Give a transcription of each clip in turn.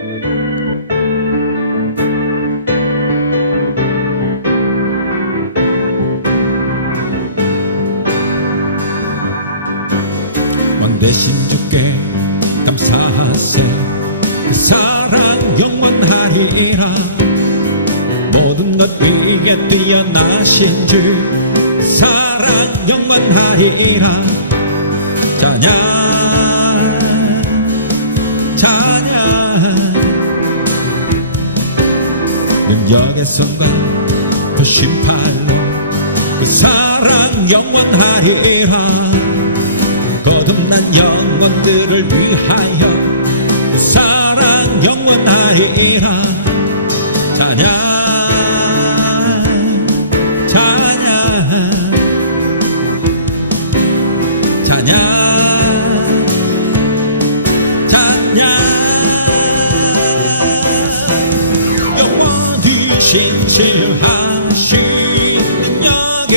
왕 대신 주께 감사하세. 그 사랑 영원하리라. 모든 것 위에 뛰어나신 주 사랑 영원하리라. 찬양 찬양. 능력의 순간 그 심판로 그 사랑 영원하리라. 거듭난 영혼들을 위하여 그 사랑 영원하리라. 찬양 찬양 찬양 찬양. 영원히 신실하신 능력의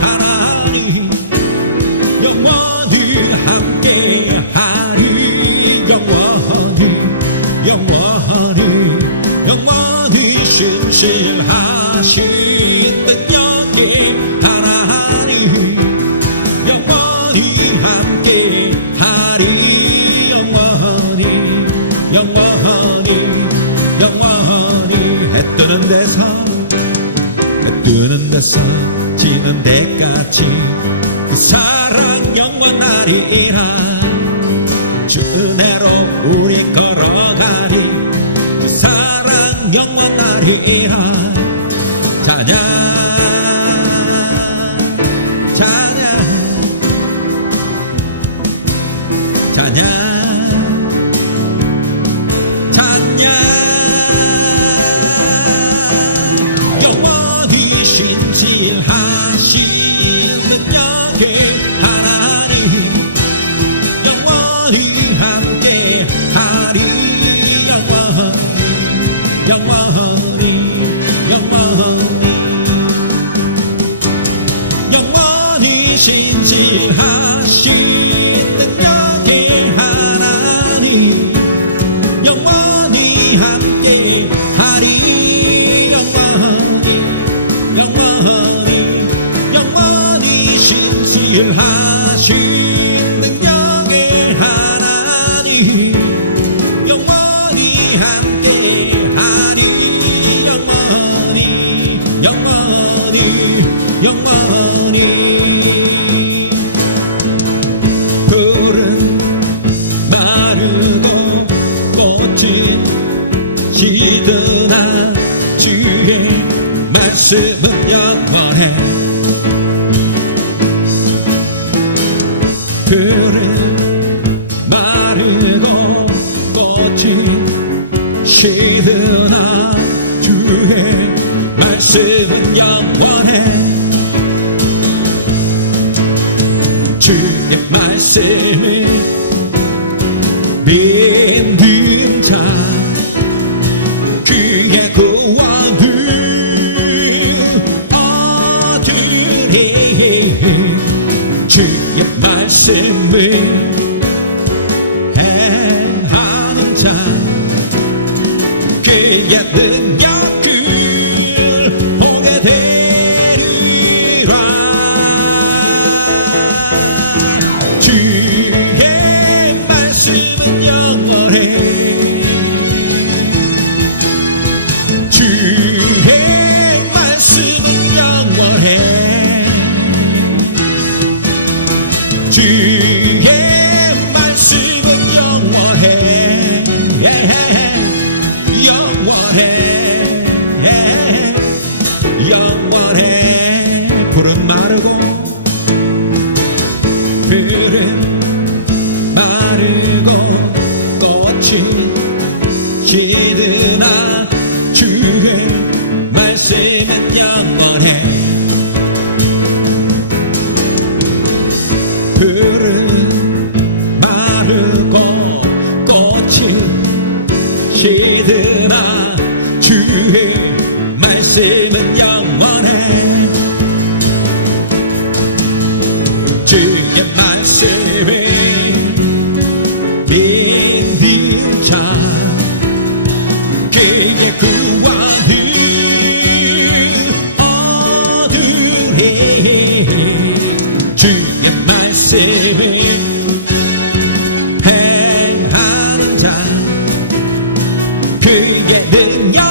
하나님 영원히 함께하리. 영원히 신실하신 능력의 하나님 영원히 함께하리. 영원히 해 뜨는 데서 지는 데까지 그 사랑 영원하리라. 주 은혜로 우리 걸어가니 그 사랑 영원하리라. 찬양 찬양 찬양 신실하신 능력의 하나님 영원히 함께하리. 영원히 신실하신 능력의 하나님 영원히 함께하리. 영원히 시드나 주의 말씀은 영원해. 들은 마르고 꽃이 시드나 주의 말씀은 영원해. 주의 말씀을 믿는 자 그의 구원을 얻으리. 주의 말씀을 행하는 자 그의 능력을 보게 되리라. 주의 말씀은 영원해. 주의 말씀은 영원해. 영원해. 푸른 마르고 꽃이 시드나 주의 말씀은 영원해. 푸른 마르고 꽃이 시드나 주의 말씀은 영원해. 주의 말씀을 믿는 자 말씀을 행하는 자 그의 능력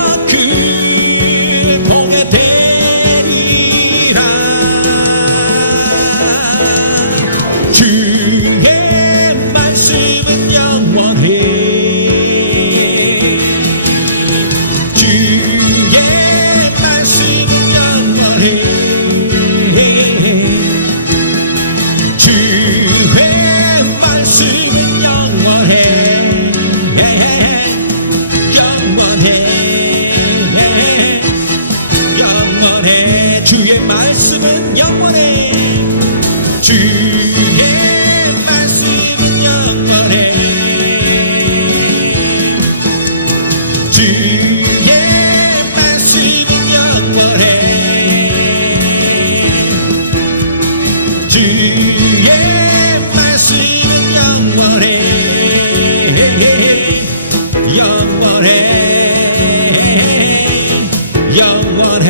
보게 되리라. 주의 말씀은 영원해. 주의 말씀은 영원해. 주의 말씀은 영원해. 영원해. 영원해. 주의 말씀은 영원해. 주의 말씀은 영원해. 주의 말씀은 영원해. 주의 말씀은 영원해. 영원해. 영원해.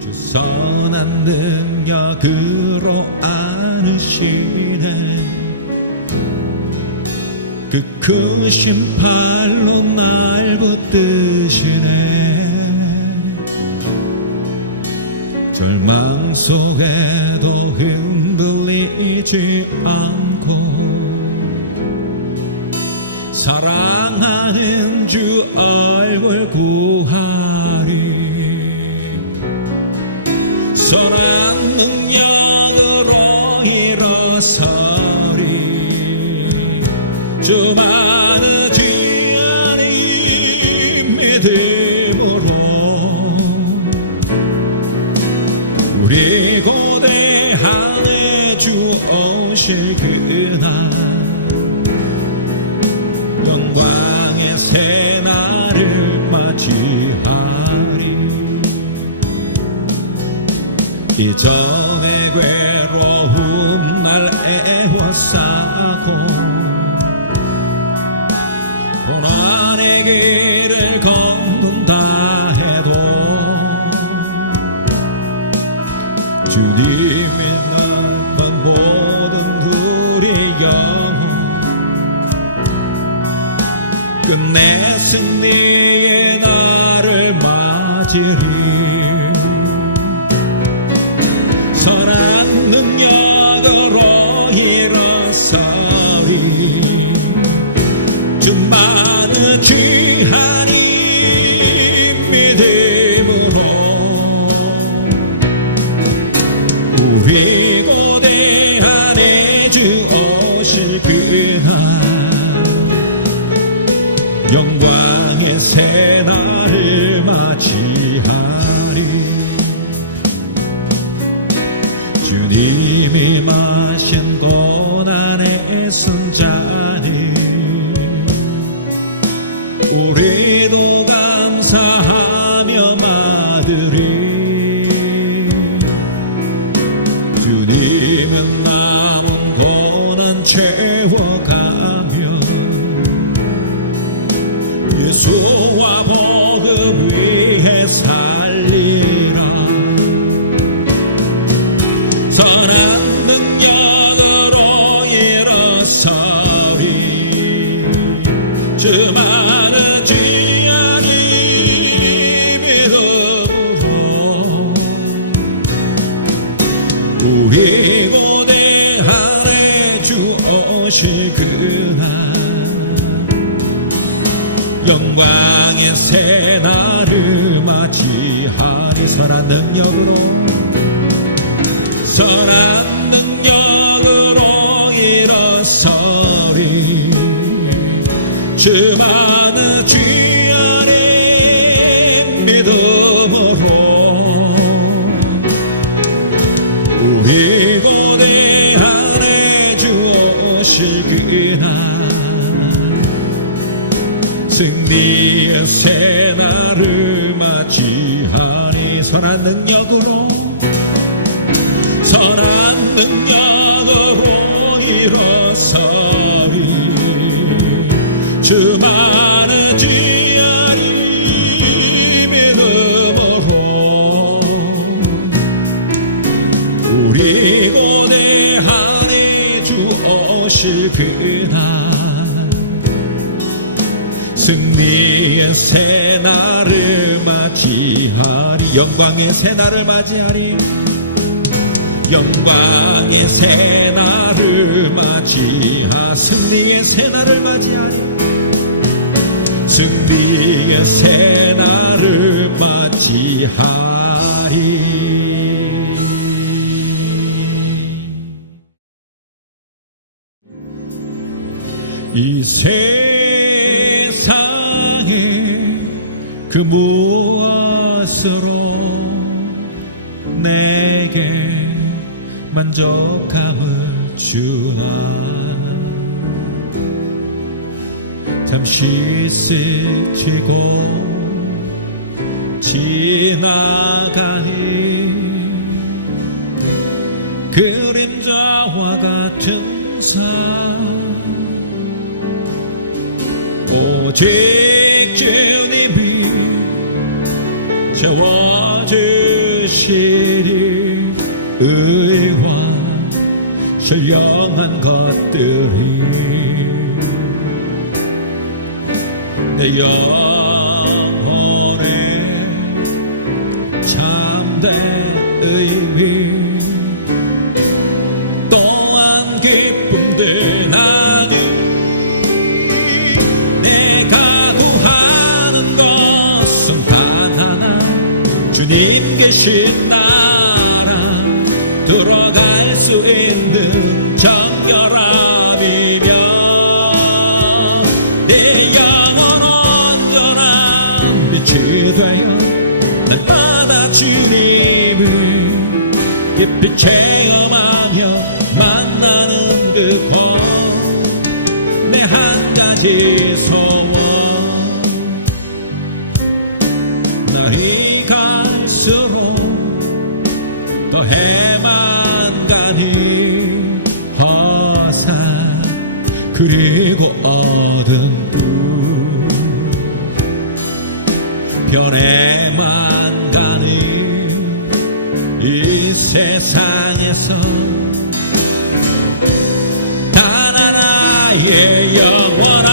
주 선한 능력으로 안으시네. 그 크신 팔로 날 붙드시네. 절망 속에도 흔들리지 않고 사랑하는 주 얼굴 구하리. 선한 능력으로 일어서리. 주만의 귀한 믿음으로 우리 고대하에 주 오실 그날 영광의 새날을 맞이하리. 이전의 괴로운 날 애워싸고 고난의 길을 걷는다 해도 주님이 낳은 모든 둘이 영혼 끝내 승리의 날을 맞으리. 선한 능력으로 일어서리. 주만의 귀한 믿음으로 우리 고대하에 주 오실 그날 영광의 새날을 맞이하리. 주님이 마신 고난의 순잔이 우리도 감사하며 마으리. 주님은 남은 고난 채워가며 예수와 복음 위해 살리라. 선한 능력으로 일어서리. 주만의 귀한 믿음으로 우리 고대하에 주 오실 그날 영광의 새날을 맞이하리. 선한 능력으로 선한 능력으로 일어서리. 주만의 귀한 믿음으로 우리 고대하에 주 오실 그날 승리의 새날을 맞이하리. 선한 능력으로 선한 능력으로 일어서리. 주만의 귀한 믿음으로 그날 승리의 새날을 맞이하리 영광의 새날을 맞이하리 영광의 새날을 맞이하 승리의 새날을 맞이하리 승리의 새날을 맞이하리 이 세상에 그 무엇으로 내게 만족함을 주나 잠시 스치고 지나가니 그림자와 같은 삶 오직 주님이 채워주시리 의와 신령한 것들이 내 영혼에 참된 의미 또한 기쁨들 나니 내가 구하는 것은 단 하나 주님 계신 나라 들어갈 수 있는 정결함이며 내 영혼 온전한 빛이 되어 날마다 주님을 깊이 체험하며 만나는 그곳 내 한 가지 소원 날이 갈수록 더 해만 가니 허사 그리고 어둠뿐 변해만 가는 이 세상에서 단 하나의 영원한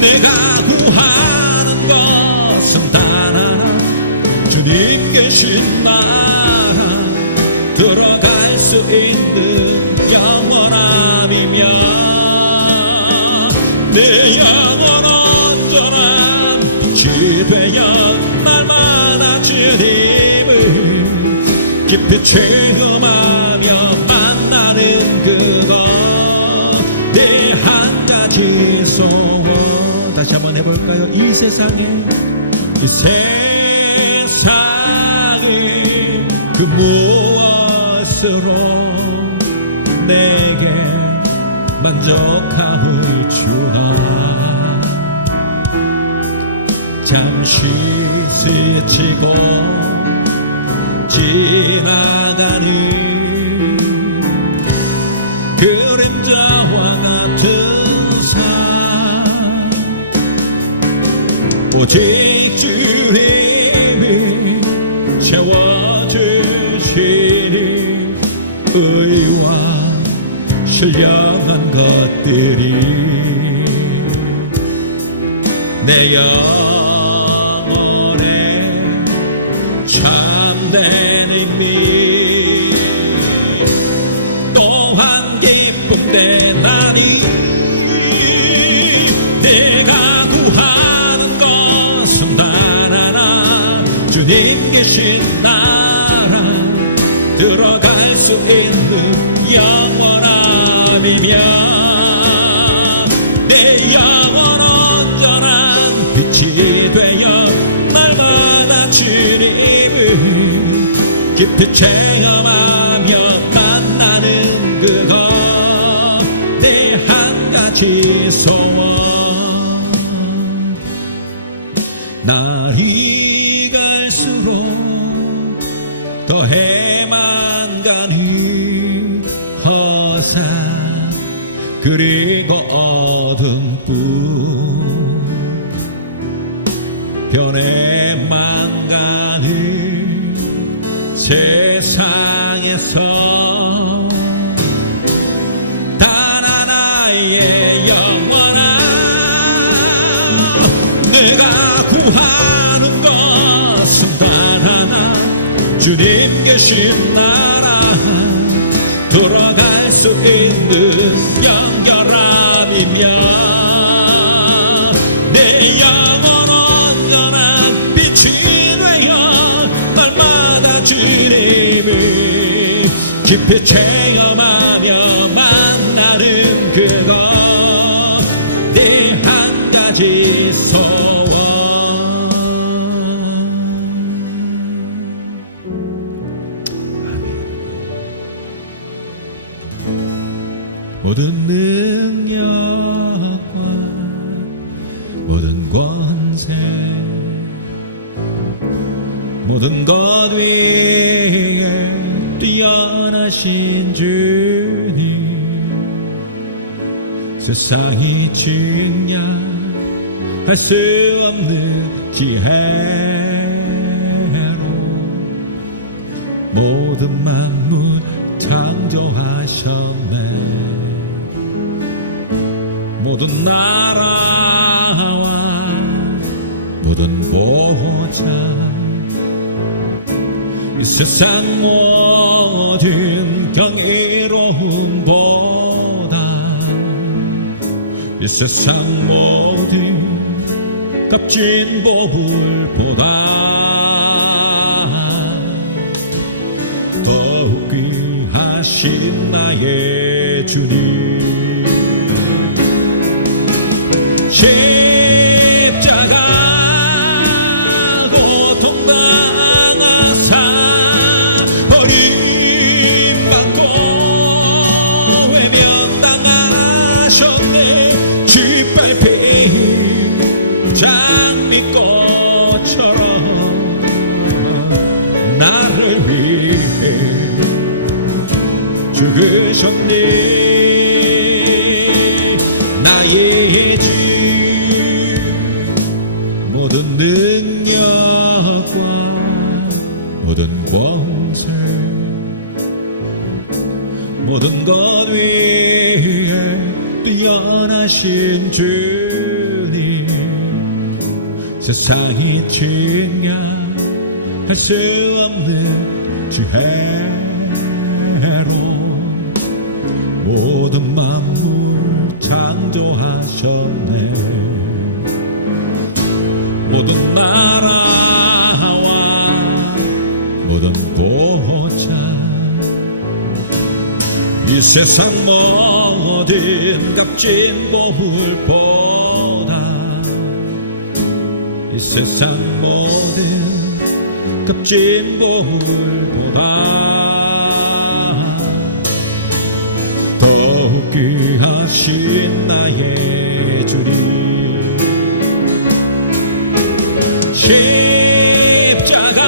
내가 구하는 것은 단 하나 주님 계신 나라 들어갈 수 있는 영원함이며 내 영원 온전한 빛이 되어 날마다 주님을 깊이 체험하며 만나는 그것 내 한 가지 소원 다시 한번 해볼까요? 이 세상에 그 무엇으로 내게 만족함을 주나 잠시 스치고 지나가니 그림자와 같은 삶 오직 주님이 채워주시니 의와 신령한 것들이 내 영혼에 참된 의미 또한 기쁨대 나니 내가 구하는 것은 단 하나 주님 계신 나라 들어갈 수 있는 영원함이며 내 영원 온전한 빛이 되어 날마다 주님을 깊이 체험하며 만나는 그것 내 한 가지 소원 날이 갈수록 더 해만 가니 허사 그리고 어둠뿐 변해만 가는 세상에서 주님 계신 나라 돌아갈 수 있는 영결함이며 내 영혼 온전한 빛이 되어 날마다 주님을 깊이 체험하며 만나는 그것 내 한 가지 소원. 모든 능력과 모든 권세 모든 것 위에 뛰어나신 주님 세상이 측량할 수 없는 지혜로 모든 만물 창조하셨네. 모든 나라와 모든 보호자 이 세상 모든 경이로움보다 이 세상 모든 값진 보물보다 더욱 귀하신 나의 주님 십자가 고통당하사 버림받고 외면당하셨네. 짓밟힌 장미꽃처럼 나를 위해 죽으셨네. 나의 주 모든 능력과 모든 권세 모든 것 위에 뛰어나신 주님 세상이 측량할 수 없는 지혜로 모든 만물 창조하셨네. 모든 나라와 모든 보호자 이 세상 모든 값진 보물보다 이 세상 모든 값진 보물보다 더욱 귀하신 나의 주님 십자가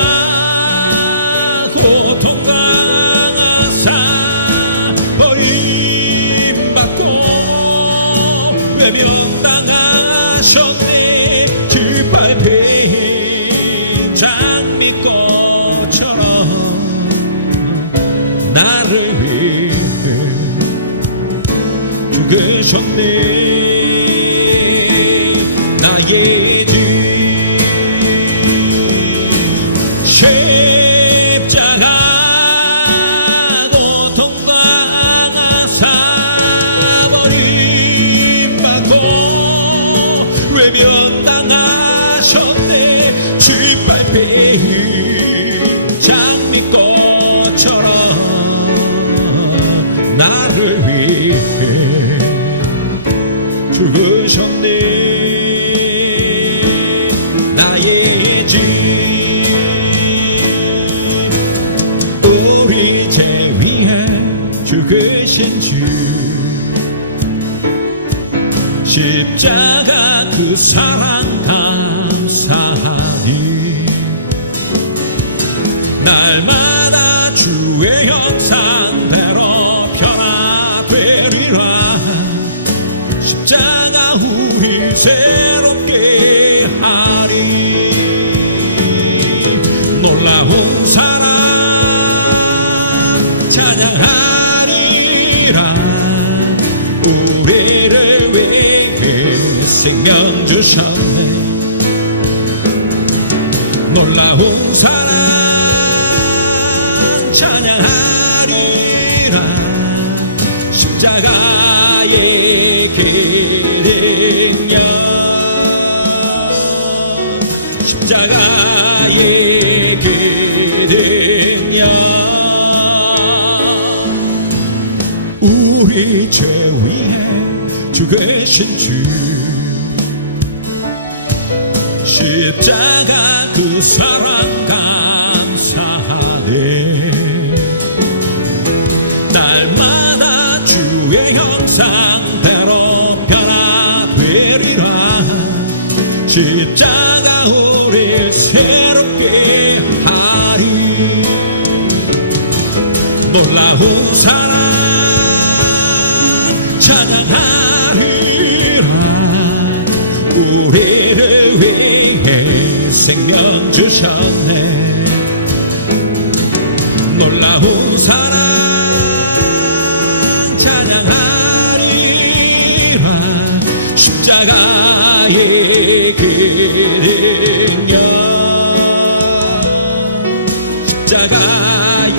고통당하사 버림받고 외면당하셨네. 짓밟힌 장미꽃처럼 나를 위해 죽으셨네. 나의 십자가 고통당하사 버림받고 외면당하셨네. 짓밟힌 장미꽃처럼 나를 위해 죽으셨네. 나의 주 죽으신 주 십자가 그 사랑 감사하니 날마다 주의 형상대로 변화되리라. 십자가 우릴 새롭게 하리. 놀라운 사랑 찬양하리. 우리를 위해 생명 주셨네. 놀라운 사랑 우리 죄 위에 죽으신 주 십자가 그 사랑 감사하네 날마다 주의 형상대로 변화되리라 십자가 우리 새롭게 하리 놀라운 사랑 찬양하리라 우리를 위해 생명 주셨네 놀라운 사랑 찬양하리라 십자가의 기능력 십자가의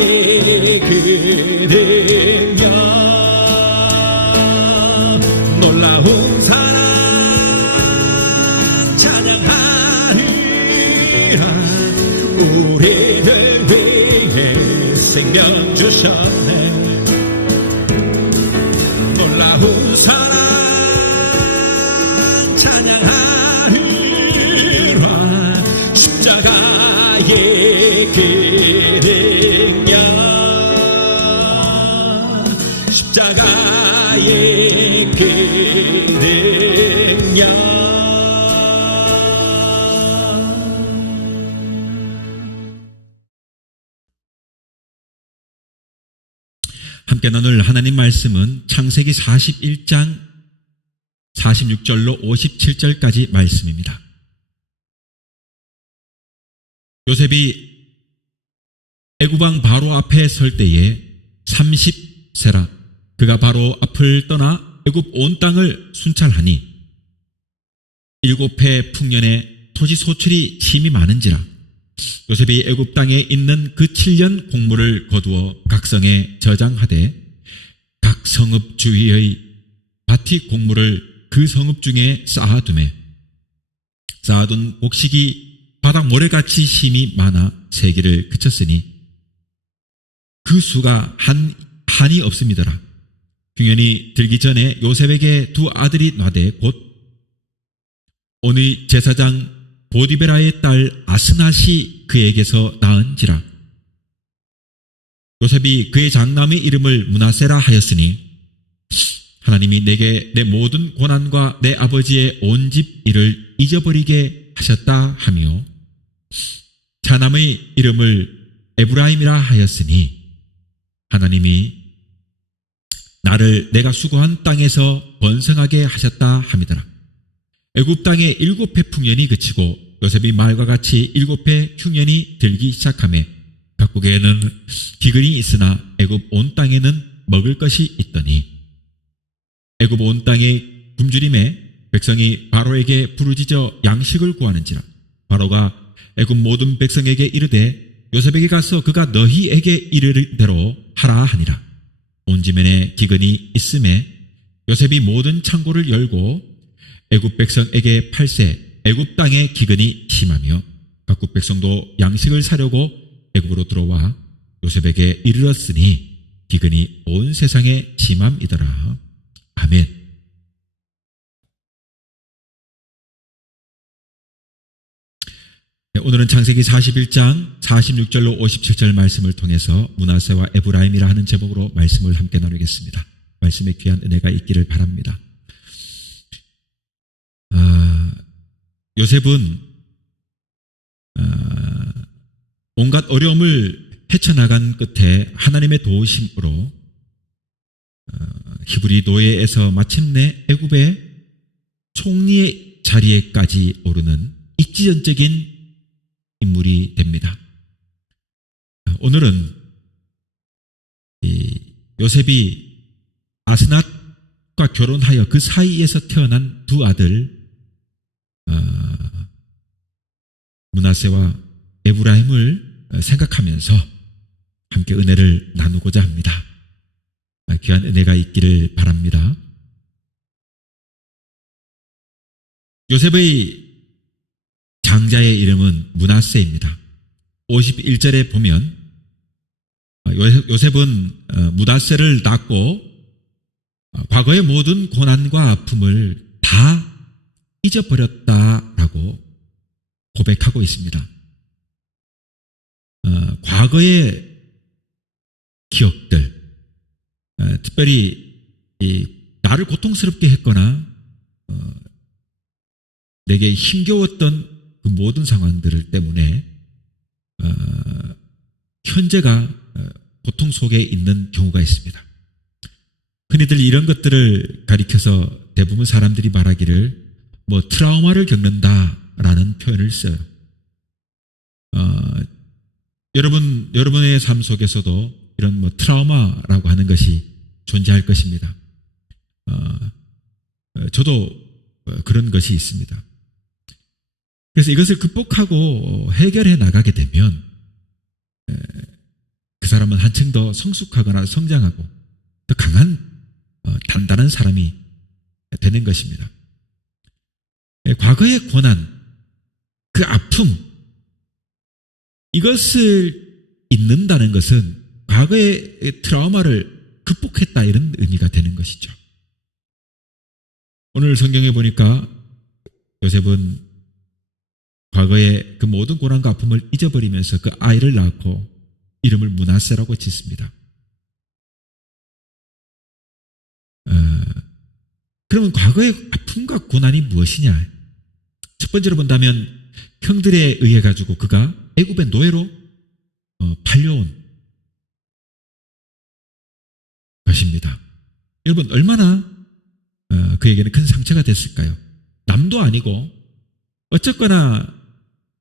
기능력 놀라운 사랑 찬양하리라 우리를 위해 생명 주셨네 놀라운 사랑 찬양하리라 십자가의 기능력 십자가의 기능력 함께 나눌 하나님 말씀은 창세기 41장 46절로 57절까지 말씀입니다. 요셉이 애굽왕 바로 앞에 설 때에 30세라 그가 바로 앞을 떠나 애굽 온 땅을 순찰하니 7해 풍년에 토지 소출이 심히 많은지라 요셉이 애굽 땅에 있는 그 7년 곡물을 거두어 각 성에 저장하되 각 성읍 주위의 밭이 곡물을 그 성읍 중에 쌓아두매 쌓아둔 곡식이 바닥 모래같이 심이 많아 세기를 그쳤으니 그 수가 한이 없음이더라. 흉년이 들기 전에 요셉에게 두 아들이 나되 곧 어느 제사장 보디베라의 딸 아스낫이 그에게서 낳은지라. 요셉이 그의 장남의 이름을 므낫세라 하였으니 하나님이 내게 내 모든 고난과 내 아버지의 온 집 일을 잊어버리게 하셨다 하며 차남의 이름을 에브라임이라 하였으니 하나님이 나를 내가 수고한 땅에서 번성하게 하셨다 함이더라. 애굽 땅에 7해 풍년이 그치고 요셉이 말과 같이 7해 흉년이 들기 시작하며 각국에는 기근이 있으나 애굽 온 땅에는 먹을 것이 있더니 애굽 온 땅에 굶주림에 백성이 바로에게 부르짖어 양식을 구하는지라. 바로가 애굽 모든 백성에게 이르되 요셉에게 가서 그가 너희에게 이르는 대로 하라 하니라. 온 지면에 기근이 있음에 요셉이 모든 창고를 열고 애굽 백성에게 팔세 애굽 땅에 기근이 심하며 각국 백성도 양식을 사려고 애굽으로 들어와 요셉에게 이르렀으니 기근이 온 세상에 심함이더라. 아멘. 오늘은 창세기 41장 46절로 57절 말씀을 통해서 므낫세와 에브라임이라 하는 제목으로 말씀을 함께 나누겠습니다. 말씀에 귀한 은혜가 있기를 바랍니다. 요셉은 온갖 어려움을 헤쳐나간 끝에 하나님의 도우심으로 히브리 노예에서 마침내 애굽의 총리의 자리에까지 오르는 ik지전적인 인물이 됩니다. 오늘은 요셉이 아스낫과 결혼하여 그 사이에서 태어난 두 아들 므낫세와 에브라임을 생각하면서 함께 은혜를 나누고자 합니다. 귀한 은혜가 있기를 바랍니다. 요셉의 장자의 이름은 므낫세입니다. 51절에 보면 요셉은 므낫세를 낳고 과거의 모든 고난과 아픔을 다 잊어버렸다라고 고백하고 있습니다. 과거의 기억들, 특별히 나를 고통스럽게 했거나 내게 힘겨웠던 그 모든 상황들 때문에 현재가 고통 속에 있는 경우가 있습니다. 흔히들 이런 것들을 가리켜서 대부분 사람들이 말하기를 트라우마를 겪는다라는 표현을 써요. 여러분의 삶 속에서도 이런 트라우마라고 하는 것이 존재할 것입니다. 저도 그런 것이 있습니다. 그래서 이것을 극복하고 해결해 나가게 되면 그 사람은 한층 더 성숙하거나 성장하고 더 강한 단단한 사람이 되는 것입니다. 과거의 고난, 그 아픔, 이것을 잊는다는 것은 과거의 트라우마를 극복했다 이런 의미가 되는 것이죠. 오늘 성경에 보니까 요셉은 과거의 그 모든 고난과 아픔을 잊어버리면서 그 아이를 낳고 이름을 므낫세라고 짓습니다. 그러면 과거의 아픔과 고난이 무엇이냐? 첫 번째로 본다면 형들에 의해 가지고 그가 애굽의 노예로 팔려온 것입니다. 여러분 얼마나 그에게는 큰 상처가 됐을까요? 남도 아니고 어쨌거나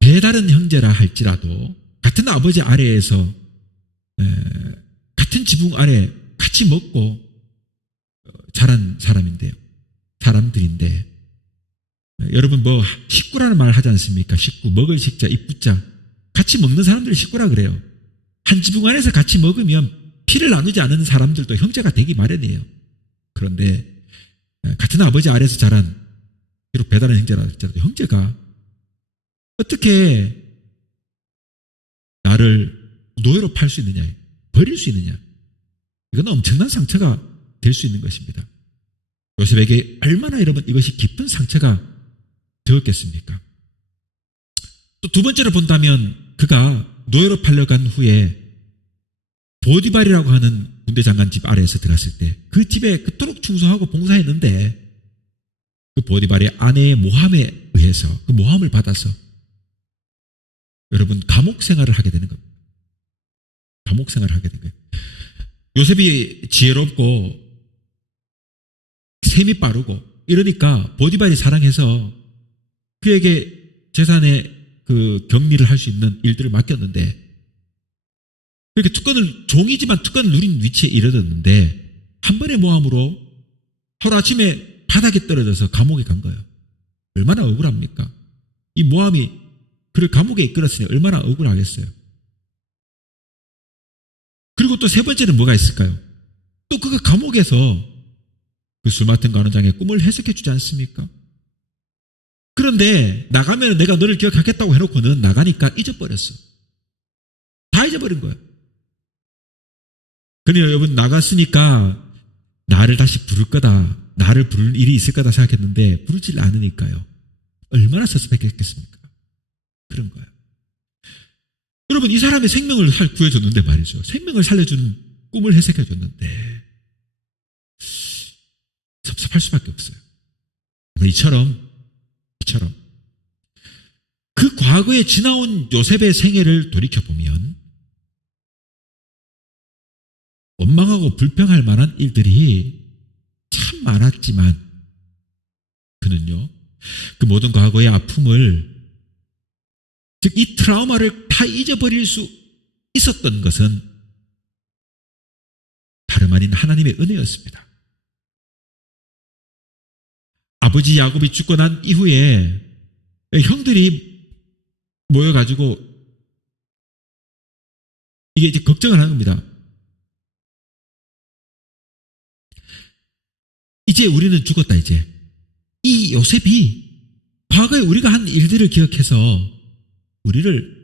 배다른 형제라 할지라도 같은 아버지 아래에서 같은 지붕 아래 같이 먹고 자란 사람들인데 여러분 식구라는 말 하지 않습니까? 식구, 먹을 식자, 이쁘자 같이 먹는 사람들을 식구라 그래요. 한 지붕 안에서 같이 먹으면 피를 나누지 않은 사람들도 형제가 되기 마련이에요. 그런데 같은 아버지 아래에서 자란 비록 배다른 형제라 할지라도 형제가 어떻게 나를 노예로 팔 수 있느냐, 버릴 수 있느냐, 이건 엄청난 상처가 될 수 있는 것입니다. 요셉에게 얼마나 여러분 이것이 깊은 상처가 되었겠습니까? 또 두 번째로 본다면 그가 노예로 팔려간 후에 보디발이라고 하는 군대 장관 집 아래에서 들어갔을 때 그 집에 그토록 충성하고 봉사했는데 그 보디발의 아내의 모함에 의해서 그 모함을 받아서 여러분 감옥 생활을 하게 되는 겁니다. 감옥 생활을 하게 된 거예요. 요셉이 지혜롭고 셈이 빠르고 이러니까 보디발이 사랑해서 그에게 재산의 그 격리를 할 수 있는 일들을 맡겼는데 그렇게 종이지만 특권을 누린 위치에 이르렀는데 한 번의 모함으로 하루아침에 바닥에 떨어져서 감옥에 간 거예요. 얼마나 억울합니까? 이 모함이 그를 감옥에 이끌었으니 얼마나 억울하겠어요. 그리고 또 세 번째는 뭐가 있을까요? 또 그가 감옥에서 그 술 맡은 간원장의 꿈을 해석해 주지 않습니까? 그런데 나가면 내가 너를 기억하겠다고 해놓고는 나가니까 잊어버렸어. 다 잊어버린 거예요. 그러니 여러분 나갔으니까 나를 다시 부를 거다. 나를 부를 일이 있을 거다 생각했는데 부르질 않으니까요. 얼마나 섭섭했겠습니까? 그런 거예요. 여러분 이 사람의 생명을 구해줬는데 말이죠. 생명을 살려주는 꿈을 해석해 줬는데 섭섭할 수밖에 없어요. 이처럼 그 과거에 지나온 요셉의 생애를 돌이켜보면 원망하고 불평할 만한 일들이 참 많았지만 그는요 그 모든 과거의 아픔을 즉 이 트라우마를 다 잊어버릴 수 있었던 것은 다름 아닌 하나님의 은혜였습니다. 아버지 야곱이 죽고 난 이후에 형들이 모여가지고 이게 이제 걱정을 하는 겁니다. 이제 우리는 죽었다 이제. 이 요셉이 과거에 우리가 한 일들을 기억해서 우리를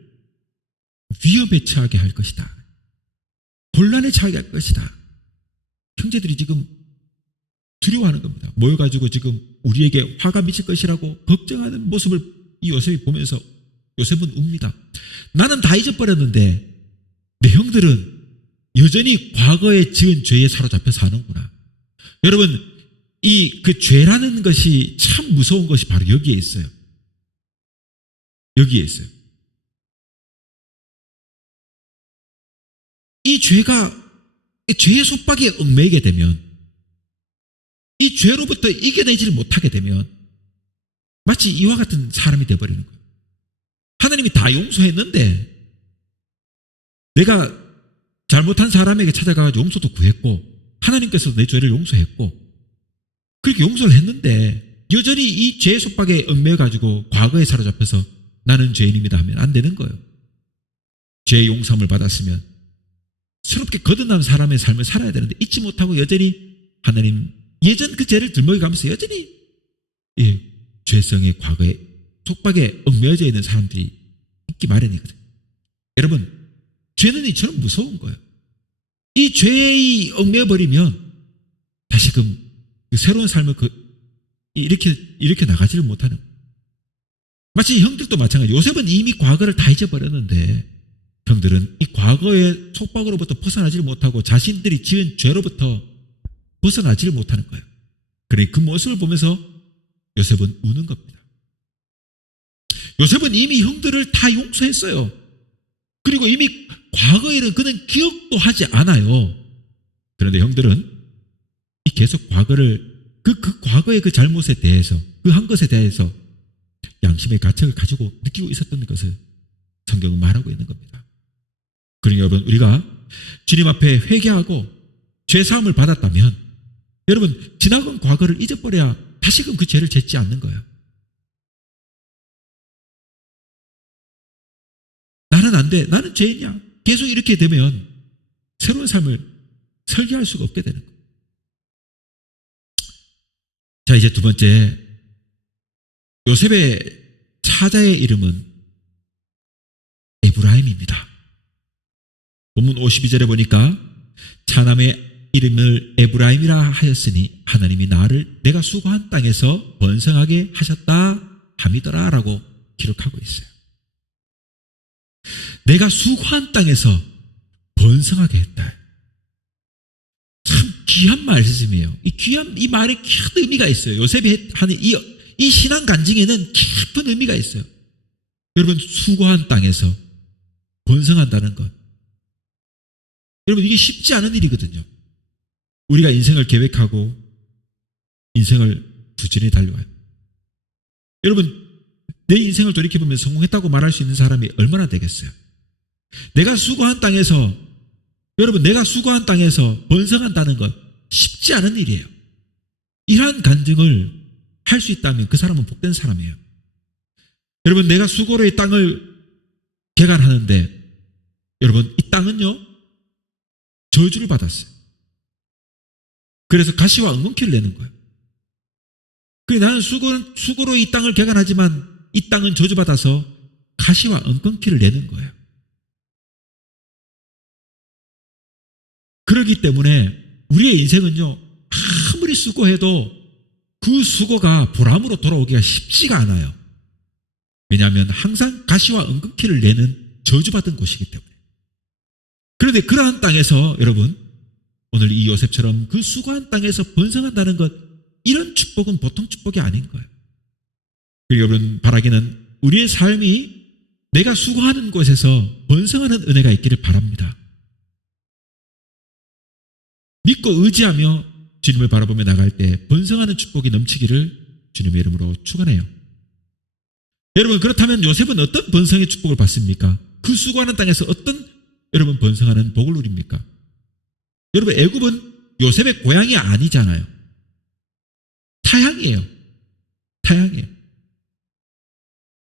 위험에 처하게 할 것이다. 곤란에 처하게 할 것이다. 형제들이 지금 두려워하는 겁니다. 모여가지고 지금 우리에게 화가 미칠 것이라고 걱정하는 모습을 이 요셉이 보면서 요셉은 웁니다. 나는 다 잊어버렸는데 내 형들은 여전히 과거에 지은 죄에 사로잡혀 사는구나. 여러분, 그 죄라는 것이 참 무서운 것이 바로 여기에 있어요. 여기에 있어요. 이 죄의 속박에 얽매이게 되면, 이 죄로부터 이겨내지를 못하게 되면 마치 이와 같은 사람이 되어버리는 거예요. 하나님이 다 용서했는데 내가 잘못한 사람에게 찾아가서 용서도 구했고 하나님께서 내 죄를 용서했고 그렇게 용서를 했는데 여전히 이 죄의 속박에 얽매여가지고 과거에 사로잡혀서 나는 죄인입니다 하면 안 되는 거예요. 죄의 용서함을 받았으면 새롭게 거듭난 사람의 삶을 살아야 되는데 잊지 못하고 여전히 하나님 예전 그 죄를 들먹이가면서 여전히 죄성의 과거에 속박에 얽매여져 있는 사람들이 있기 마련이거든요. 여러분, 죄는 이처럼 무서운 거예요. 이 죄에 얽매여버리면 다시금 새로운 삶을 이렇게 나가지를 못하는 거예요. 마치 형들도 마찬가지. 요셉은 이미 과거를 다 잊어버렸는데 형들은 이 과거의 속박으로부터 벗어나지를 못하고 자신들이 지은 죄로부터 벗어나지를 못하는 거예요. 그러니 그 모습을 보면서 요셉은 우는 겁니다. 요셉은 이미 형들을 다 용서했어요. 그리고 이미 과거의 일은 그는 기억도 하지 않아요. 그런데 형들은 계속 과거를 그 과거의 그 잘못에 대해서 그 한 것에 대해서 양심의 가책을 가지고 느끼고 있었던 것을 성경은 말하고 있는 겁니다. 그러니 여러분, 우리가 주님 앞에 회개하고 죄사함을 받았다면 여러분, 지나간 과거를 잊어버려야 다시금 그 죄를 짓지 않는 거예요. 나는 안 돼. 나는 죄인이야. 계속 이렇게 되면 새로운 삶을 설계할 수가 없게 되는 거예요. 자, 이제 두 번째, 요셉의 차자의 이름은 에브라임입니다. 본문 52절에 보니까 차남의 이름을 에브라임이라 하였으니 하나님이 나를 내가 수고한 땅에서 번성하게 하셨다 함이더라 라고 기록하고 있어요. 내가 수고한 땅에서 번성하게 했다. 참 귀한 말씀이에요. 이 말에 큰 의미가 있어요. 요셉이 하는 이 신앙 간증에는 깊은 의미가 있어요. 여러분, 수고한 땅에서 번성한다는 것. 여러분, 이게 쉽지 않은 일이거든요. 우리가 인생을 계획하고 인생을 부지런히 달려와요. 여러분, 내 인생을 돌이켜보면 성공했다고 말할 수 있는 사람이 얼마나 되겠어요? 내가 수고한 땅에서 번성한다는 것 쉽지 않은 일이에요. 이러한 간증을 할 수 있다면 그 사람은 복된 사람이에요. 여러분, 내가 수고로 이 땅을 개간하는데 여러분, 이 땅은요 저주를 받았어요. 그래서 가시와 엉겅퀴를 내는 거예요. 나는 수고로 이 땅을 개간하지만 이 땅은 저주받아서 가시와 엉겅퀴를 내는 거예요. 그렇기 때문에 우리의 인생은요, 아무리 수고해도 그 수고가 보람으로 돌아오기가 쉽지가 않아요. 왜냐하면 항상 가시와 엉겅퀴를 내는 저주받은 곳이기 때문에. 그런데 그러한 땅에서 여러분, 오늘 이 요셉처럼 그 수고한 땅에서 번성한다는 것, 이런 축복은 보통 축복이 아닌 거예요. 그리고 여러분, 바라기는 우리의 삶이 내가 수고하는 곳에서 번성하는 은혜가 있기를 바랍니다. 믿고 의지하며 주님을 바라보며 나갈 때 번성하는 축복이 넘치기를 주님의 이름으로 축원해요. 여러분, 그렇다면 요셉은 어떤 번성의 축복을 받습니까? 그 수고하는 땅에서 어떤 여러분 번성하는 복을 누립니까? 여러분, 애굽은 요셉의 고향이 아니잖아요. 타향이에요. 타향이에요.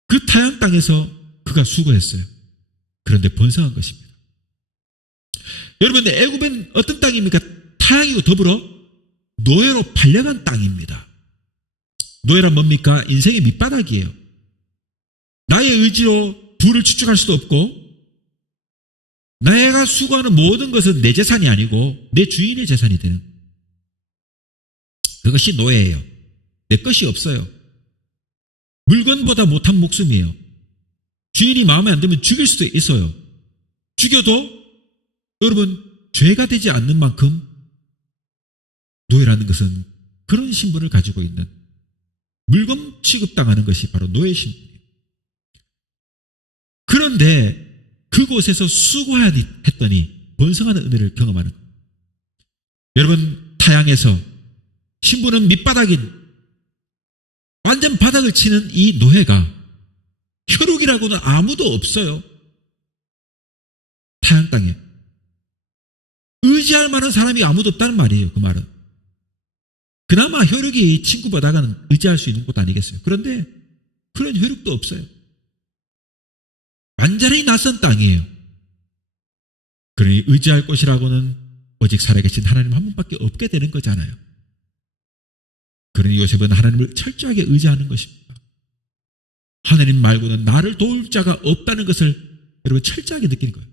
그 타향 땅에서 그가 수고했어요. 그런데 번성한 것입니다. 여러분, 애굽은 어떤 땅입니까? 타향이고 더불어 노예로 팔려간 땅입니다. 노예란 뭡니까? 인생의 밑바닥이에요. 나의 의지로 부를 추측할 수도 없고, 내가 수고하는 모든 것은 내 재산이 아니고 내 주인의 재산이 되는. 그것이 노예예요. 내 것이 없어요. 물건보다 못한 목숨이에요. 주인이 마음에 안 들면 죽일 수도 있어요. 죽여도 여러분 죄가 되지 않는 만큼 노예라는 것은 그런 신분을 가지고 있는 물건 취급당하는 것이 바로 노예 신분이에요. 그런데 그곳에서 수고해야 했더니 번성하는 은혜를 경험하는 거예요. 여러분 타향에서 신부는 밑바닥인 완전 바닥을 치는 이 노예가 혈육이라고는 아무도 없어요. 타향 땅에 의지할 만한 사람이 아무도 없다는 말이에요. 그 말은 그나마 혈육이 친구보다는 의지할 수 있는 곳 아니겠어요. 그런데 그런 혈육도 없어요. 완전히 낯선 땅이에요. 그러니 의지할 곳이라고는 오직 살아계신 하나님 한 분밖에 없게 되는 거잖아요. 그러니 요셉은 하나님을 철저하게 의지하는 것입니다. 하나님 말고는 나를 도울 자가 없다는 것을 여러분 철저하게 느끼는 거예요.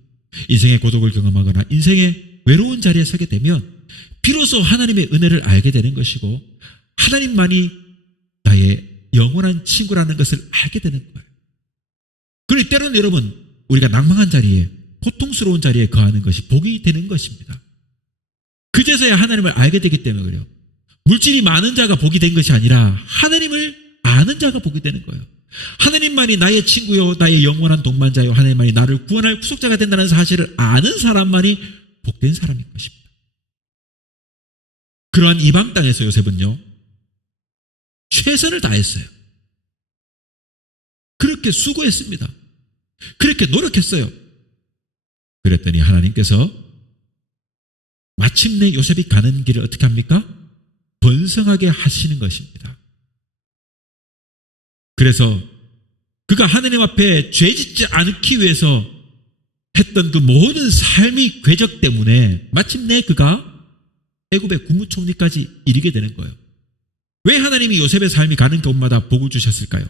인생의 고독을 경험하거나 인생의 외로운 자리에 서게 되면 비로소 하나님의 은혜를 알게 되는 것이고 하나님만이 나의 영원한 친구라는 것을 알게 되는 거예요. 그러니 때로는 여러분 우리가 낭망한 자리에 고통스러운 자리에 거하는 것이 복이 되는 것입니다. 그제서야 하나님을 알게 되기 때문에 그래요. 물질이 많은 자가 복이 된 것이 아니라 하나님을 아는 자가 복이 되는 거예요. 하나님만이 나의 친구요 나의 영원한 동반자요 하나님만이 나를 구원할 구속자가 된다는 사실을 아는 사람만이 복된 사람인 것입니다. 그러한 이방 땅에서 요셉은요 최선을 다했어요. 그렇게 수고했습니다. 그렇게 노력했어요. 그랬더니 하나님께서 마침내 요셉이 가는 길을 어떻게 합니까? 번성하게 하시는 것입니다. 그래서 그가 하나님 앞에 죄짓지 않기 위해서 했던 그 모든 삶의 궤적 때문에 마침내 그가 애굽의 국무총리까지 이르게 되는 거예요. 왜 하나님이 요셉의 삶이 가는 곳마다 복을 주셨을까요?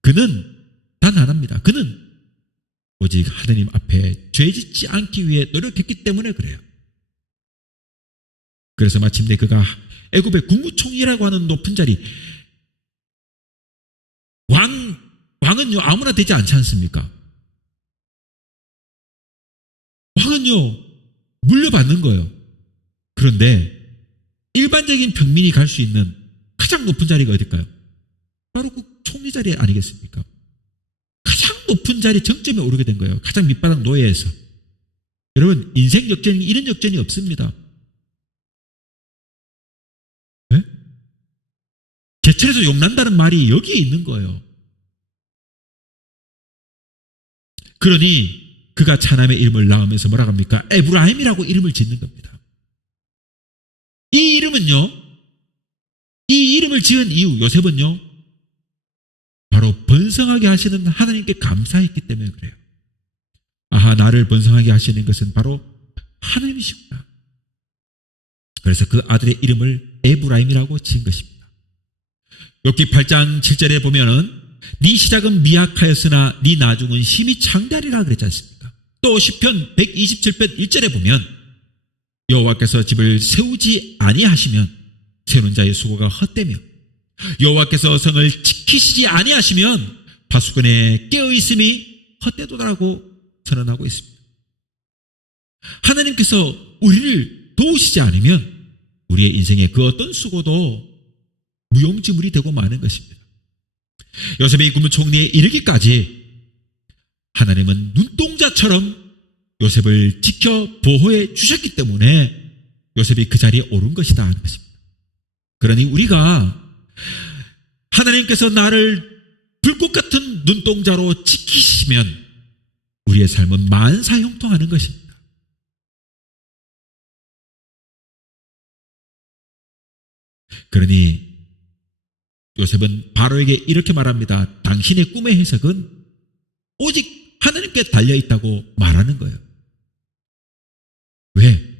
그는 단 하나입니다. 그는 오직 하나님 앞에 죄짓지 않기 위해 노력했기 때문에 그래요. 그래서 마침내 그가 애굽의 국무총리라고 하는 높은 자리, 왕은요 아무나 되지 않지 않습니까? 왕은요 물려받는 거예요. 그런데 일반적인 평민이 갈 수 있는 가장 높은 자리가 어딜까요? 바로 그 총리 자리 아니겠습니까? 가장 높은 자리 정점에 오르게 된 거예요. 가장 밑바닥 노예에서. 여러분 인생 역전이 이런 역전이 없습니다. 네? 제철에서 욕난다는 말이 여기에 있는 거예요. 그러니 그가 차남의 이름을 낳으면서 뭐라고 합니까? 에브라임이라고 이름을 짓는 겁니다. 이 이름은요, 이 이름을 지은 이유 요셉은요 바로 번성하게 하시는 하나님께 감사했기 때문에 그래요. 아하, 나를 번성하게 하시는 것은 바로 하나님이시구나. 그래서 그 아들의 이름을 에브라임이라고 지은 것입니다. 욥기 8장 7절에 보면은 네 시작은 미약하였으나 네 나중은 심히 창대하리라 그랬지 않습니까? 또 시편 127편 1절에 보면 여호와께서 집을 세우지 아니하시면 세우는 자의 수고가 헛되며 여호와께서 성을 지키시지 아니하시면 파수꾼의 깨어있음이 헛되도다라고 선언하고 있습니다. 하나님께서 우리를 도우시지 않으면 우리의 인생의 그 어떤 수고도 무용지물이 되고 마는 것입니다. 요셉이 국무총리에 이르기까지 하나님은 눈동자처럼 요셉을 지켜 보호해 주셨기 때문에 요셉이 그 자리에 오른 것이다 하는 것입니다. 그러니 우리가 하나님께서 나를 불꽃 같은 눈동자로 지키시면 우리의 삶은 만사형통하는 것입니다. 그러니 요셉은 바로에게 이렇게 말합니다. 당신의 꿈의 해석은 오직 하나님께 달려있다고 말하는 거예요. 왜?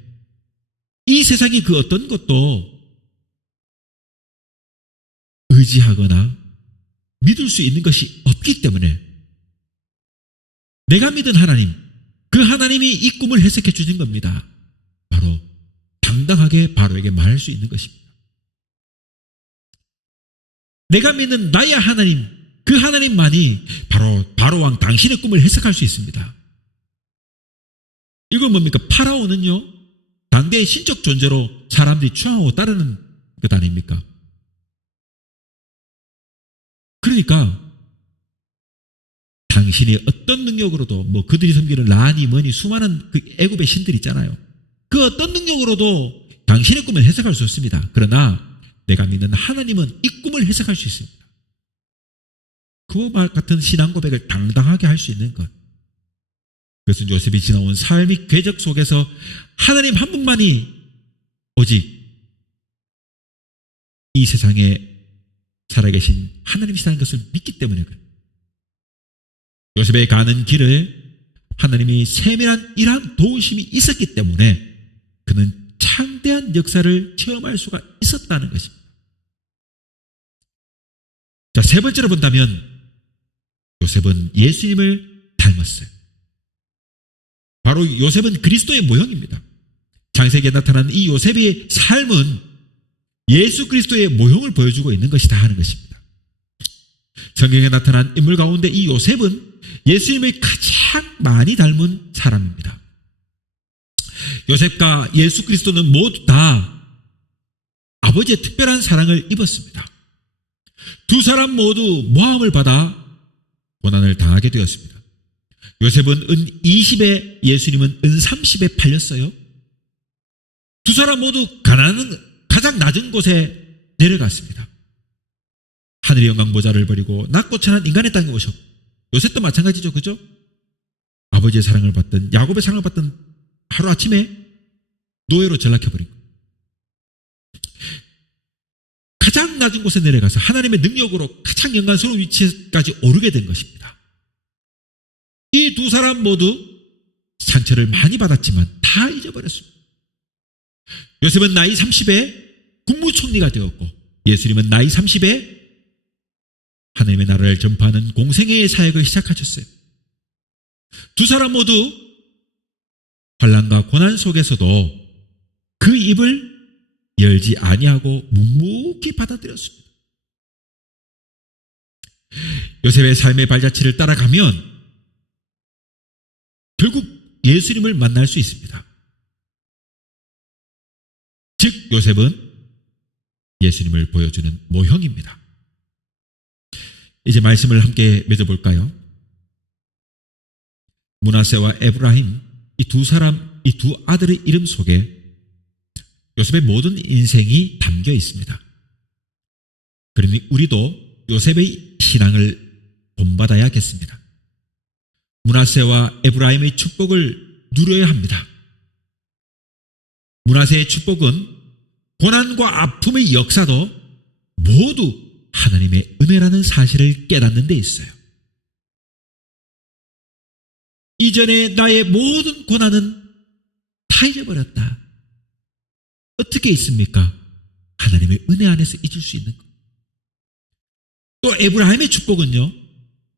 이 세상이 그 어떤 것도 의지하거나 믿을 수 있는 것이 없기 때문에 내가 믿은 하나님, 그 하나님이 이 꿈을 해석해 주신 겁니다. 바로 당당하게 바로에게 말할 수 있는 것입니다. 내가 믿는 나의 하나님, 그 하나님만이 바로 왕 당신의 꿈을 해석할 수 있습니다. 이건 뭡니까? 파라오는요, 당대의 신적 존재로 사람들이 추앙하고 따르는 것 아닙니까? 그러니까 당신이 어떤 능력으로도 그들이 섬기는 라니 뭐니 수많은 그 애굽의 신들 있잖아요. 그 어떤 능력으로도 당신의 꿈을 해석할 수 없습니다. 그러나 내가 믿는 하나님은 이 꿈을 해석할 수 있습니다. 그와 같은 신앙 고백을 당당하게 할 수 있는 것. 그것은 요셉이 지나온 삶의 궤적 속에서 하나님 한 분만이 오직 이 세상에 살아계신 하나님이시라는 것을 믿기 때문에 그래요. 요셉의 가는 길에 하나님이 세밀한 이러한 도우심이 있었기 때문에 그는 창대한 역사를 체험할 수가 있었다는 것입니다. 자, 세 번째로 본다면 요셉은 예수님을 닮았어요. 바로 요셉은 그리스도의 모형입니다. 창세기에 나타난 이 요셉의 삶은 예수 그리스도의 모형을 보여주고 있는 것이다 하는 것입니다. 성경에 나타난 인물 가운데 이 요셉은 예수님을 가장 많이 닮은 사람입니다. 요셉과 예수 그리스도는 모두 다 아버지의 특별한 사랑을 입었습니다. 두 사람 모두 모함을 받아 고난을 당하게 되었습니다. 요셉은 은 20에 예수님은 은 30에 팔렸어요. 두 사람 모두 가장 낮은 곳에 내려갔습니다. 하늘의 영광 보좌를 버리고 낮고 천한 인간의 땅에 오셨고, 요셉도 마찬가지죠. 그죠? 아버지의 사랑을 받던, 야곱의 사랑을 받던 하루아침에 노예로 전락해버린 거예요. 가장 낮은 곳에 내려가서 하나님의 능력으로 가장 영광스러운 위치까지 오르게 된 것입니다. 이 두 사람 모두 상처를 많이 받았지만 다 잊어버렸습니다. 요셉은 나이 30에 국무총리가 되었고, 예수님은 나이 30에 하나님의 나라를 전파하는 공생애의 사역을 시작하셨어요. 두 사람 모두 환난과 고난 속에서도 그 입을 열지 아니하고 묵묵히 받아들였습니다. 요셉의 삶의 발자취를 따라가면 결국 예수님을 만날 수 있습니다. 즉 요셉은 예수님을 보여주는 모형입니다. 이제 말씀을 함께 맺어볼까요? 므낫세와 에브라임, 이 두 아들의 이름 속에 요셉의 모든 인생이 담겨 있습니다. 그러니 우리도 요셉의 신앙을 본받아야겠습니다. 므낫세와 에브라임의 축복을 누려야 합니다. 므낫세의 축복은 고난과 아픔의 역사도 모두 하나님의 은혜라는 사실을 깨닫는 데 있어요. 이전에 나의 모든 고난은 다 잊어버렸다. 어떻게 있습니까? 하나님의 은혜 안에서 잊을 수 있는 것. 또 에브라임의 축복은요,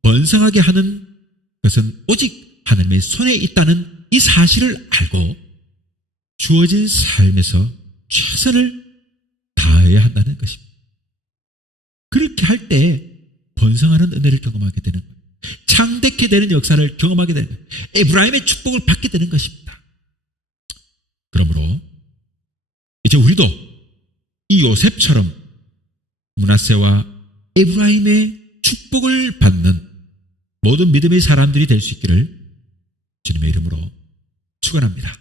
번성하게 하는 것은 오직 하나님의 손에 있다는 이 사실을 알고 주어진 삶에서 최선을 다해야 한다는 것입니다. 그렇게 할 때 번성하는 은혜를 경험하게 되는 거예요. 창대케 되는 역사를 경험하게 되는 거예요. 에브라임의 축복을 받게 되는 것입니다. 그러므로 이제 우리도 이 요셉처럼 므낫세와 에브라임의 축복을 받는 모든 믿음의 사람들이 될 수 있기를 주님의 이름으로 축원합니다.